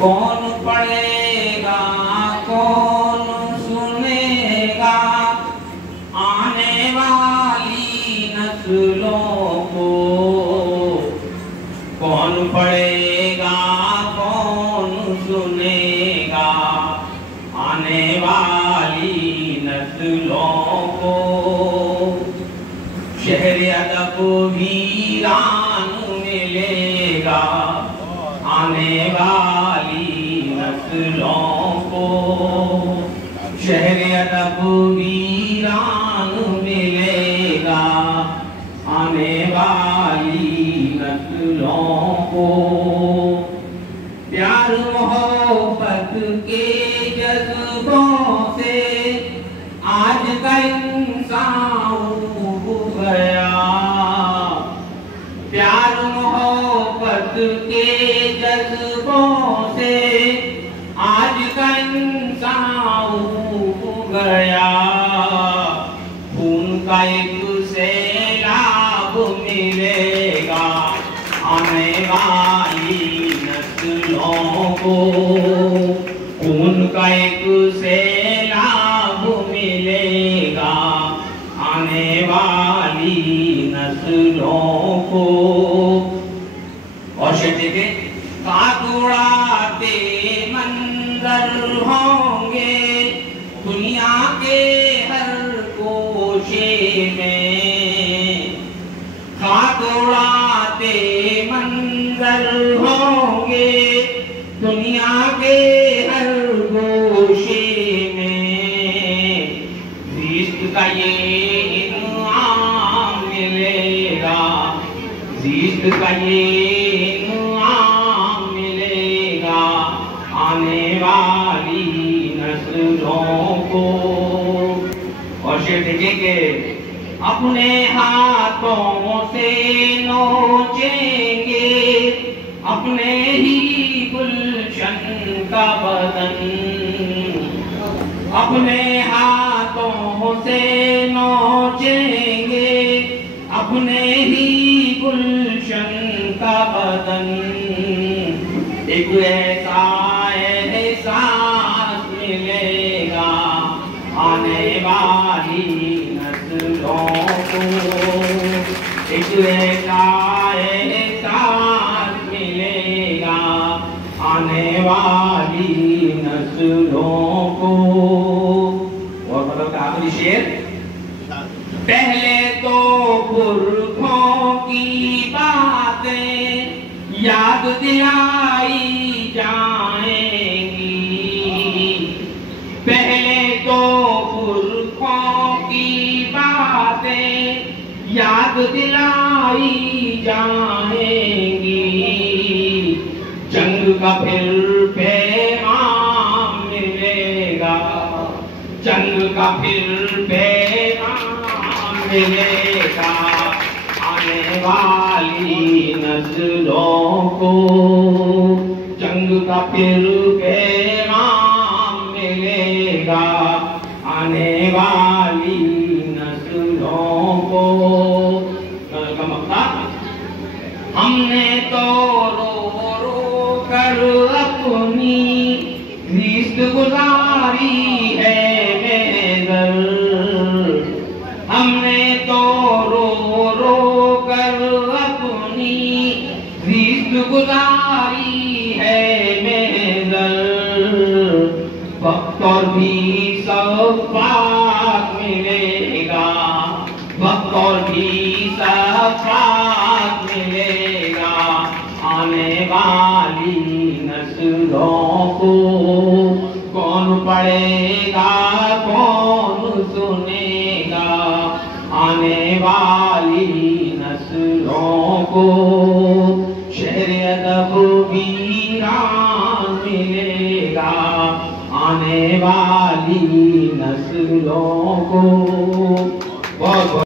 कौन पढ़ेगा कौन सुनेगा आने वाली नस्लों को। कौन पढ़ेगा कौन सुनेगा आने वाली नस्लों को। शहर अदब वीरान मिलेगा आने वाली नस्लों को। शहर अदब वीरान मिलेगा आने वाली नस्लों को। प्यार मोहब्बत के जज्बों से आज का इंसान उब गया। प्यार मोहब्बत के जज्बों से आज का इंसान उब गया। खून का एक सैलाब मिलेगा आने वाली नस्लों को। खून का एक सैलाब मिलेगा आने वाली नस्लों को। और शेर देखे साथ उड़ाते मंजर होंगे दुनिया के हर कोशे में। साथ उड़ाते मंजर होंगे दुनिया के हर गोशे में। ज़िस्त का ये इनाम मिलेगा, ज़िस्त का ये इनाम मिलेगा आने वाली नस्लों को। और शेर देखेंगे अपने हाथों से नोचेंगे अपने ही गुलशन का बदन। अपने हाथों से नोचेंगे अपने ही गुलशन का बदन। एक ऐसा एहसास मिलेगा आने वाली नस्लों को। एक ऐसा एहसास मिलेगा आने वाली नस्लों को। और मतलब आखिरी शेर, पहले तो पुरखों की बातें याद दिलाई जाएंगी। पहले तो पुरखों की बातें याद दिलाई जाएंगी। जंग का फिर पैगाम मिलेगा, जंग का फिर पैगाम मिलेगा आने वाली नस्लों को। जंग का फिर पैगाम मिलेगा आने वाली नस्लों को। का मकसद हमने तो रो रो कर अपनी ज़िंदगी गुजारी है मेहर। हमने तो रो रो कर अपनी ज़िंदगी गुजारी है मेहर। वक्त और भी सब पाक मिलेगा, वक्त और भी सब पाक मिलेगा आने वाली नस्लों को। कौन पढ़ेगा कौन सुनेगा आने वाली नस्लों को। शहर अदब वीरान मिलेगा आने वाली नस्लों को। बहुत